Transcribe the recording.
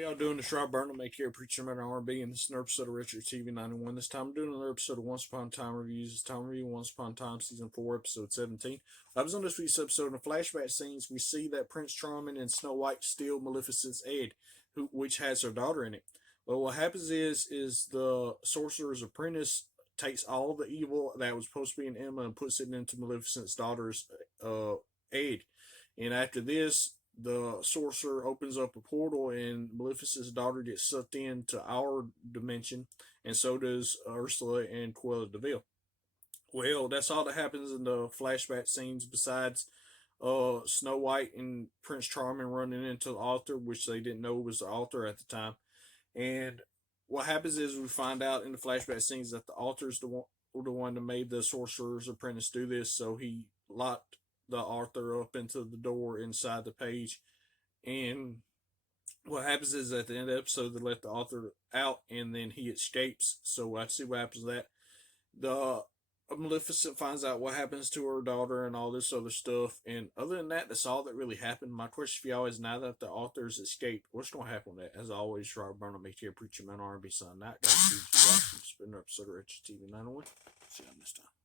How y'all doing? This Rob Burnham, aka Preacher Man R&B, and this is another episode of Retro TV 91. This time I'm doing another episode of Once Upon a Time Reviews. It's time review Once Upon a Time Season 4, Episode 17. I was on this week's episode. In the flashback scenes, we see that Prince Charming and Snow White steal Maleficent's egg, which has her daughter in it. Well, what happens is the Sorcerer's Apprentice takes all the evil that was supposed to be in Emma and puts it into Maleficent's daughter's egg. And after this, the sorcerer opens up a portal and Maleficent's daughter gets sucked into our dimension, and so does Ursula and Cruella de Vil. Well, that's all that happens in the flashback scenes besides Snow White and Prince Charming running into the altar, which they didn't know was the altar at the time. And what happens is we find out in the flashback scenes that the altar is the one that made the sorcerer's apprentice do this, so he locked the author up into the door inside the page. And what happens is at the end of the episode, they let the author out and then he escapes. So I see what happens to that. The Maleficent finds out what happens to her daughter and all this other stuff. And other than that, that's all that really happened. My question for y'all is, now that the author's escaped, what's going to happen with that? As always, Robert Burnham, here, Preacher Man, R&B Son. Not going to be watching. It's been an episode of Retro TV 901. See you next time.